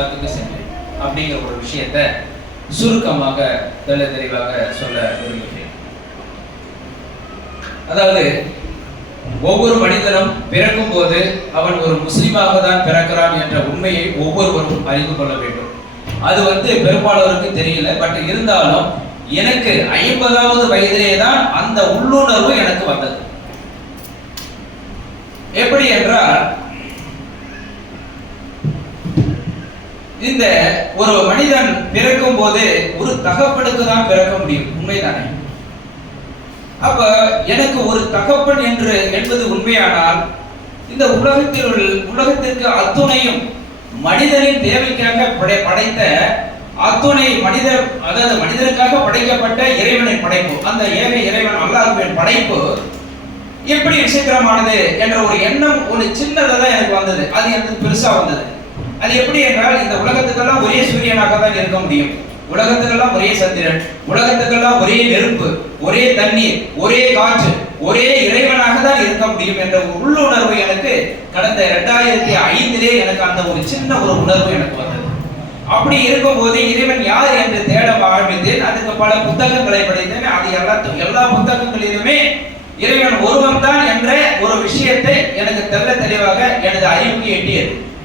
இடத்துக்கு சென்றேன். அப்படிங்கிற ஒரு விஷயத்தை சுருக்கமாக தெள்ள தெளிவாக சொல்ல விரும்புகிறேன். அதாவது ஒவ்வொரு மனிதனும் பிறக்கும் போது அவன் ஒரு முஸ்லீமாக தான் பிறக்கிறான் என்ற உண்மையை ஒவ்வொருவரும் அறிந்து கொள்ள வேண்டும். அது வந்து பெரும்பாலோருக்கு தெரியல பட் இருந்தாலும் எனக்கு ஐம்பதாவது வயதிலே தான் அந்த உள்ளுணர்வு எனக்கு வந்தது. எப்படி என்றால் இந்த ஒரு மனிதன் பிறக்கும் போது ஒரு தகப்பனுக்கு தான் பிறக்க முடியும். உண்மைதானே? அப்ப எனக்கு ஒரு தகப்பன் என்று என்பது உண்மையானால் இந்த உலகத்தில் உலகத்திற்கு அத்துணையும் மனிதனின் தேவைக்காக படை படைத்த அத்துணை மனிதர் அதாவது மனிதனுக்காக படைக்கப்பட்ட இறைவனின் படைப்பு அந்த ஏக இறைவன் அல்லாஹ்வின் படைப்பு எப்படி விசித்திரமானது என்ற ஒரு எண்ணம் ஒரு சின்னதான் எனக்கு வந்தது. அது எனக்கு பெருசா வந்தது. அது எப்படி என்றால் இந்த உலகத்துக்கெல்லாம் ஒரே சூரியனாக தான் இருக்க முடியும். உலகத்துக்கெல்லாம் ஒரே சந்திரன் உலகத்துக்கெல்லாம் ஒரே நெருப்பு ஒரே தண்ணீர் ஒரே காற்று ஒரே இறைவனாக தான் இருக்க முடியும் என்ற ஒரு உள்ளுணர்வு எனக்கு கடந்த இரண்டாயிரத்தி ஐந்திலே எனக்கு அந்த ஒரு சின்ன ஒரு உணர்வு எனக்கு வந்தது. அப்படி இருக்கும்போது இறைவன் யார் என்று தேட ஆரம்பித்தேன். அதுக்கு பல புத்தகங்களை படித்தேன். அது எல்லா எல்லா புத்தகங்களிலுமே இறைவன் ஒருவன் தான் என்ற ஒரு விஷயத்தை எனக்கு தெல்ல தெளிவாக எனது அறிவுக்கு எட்டியது.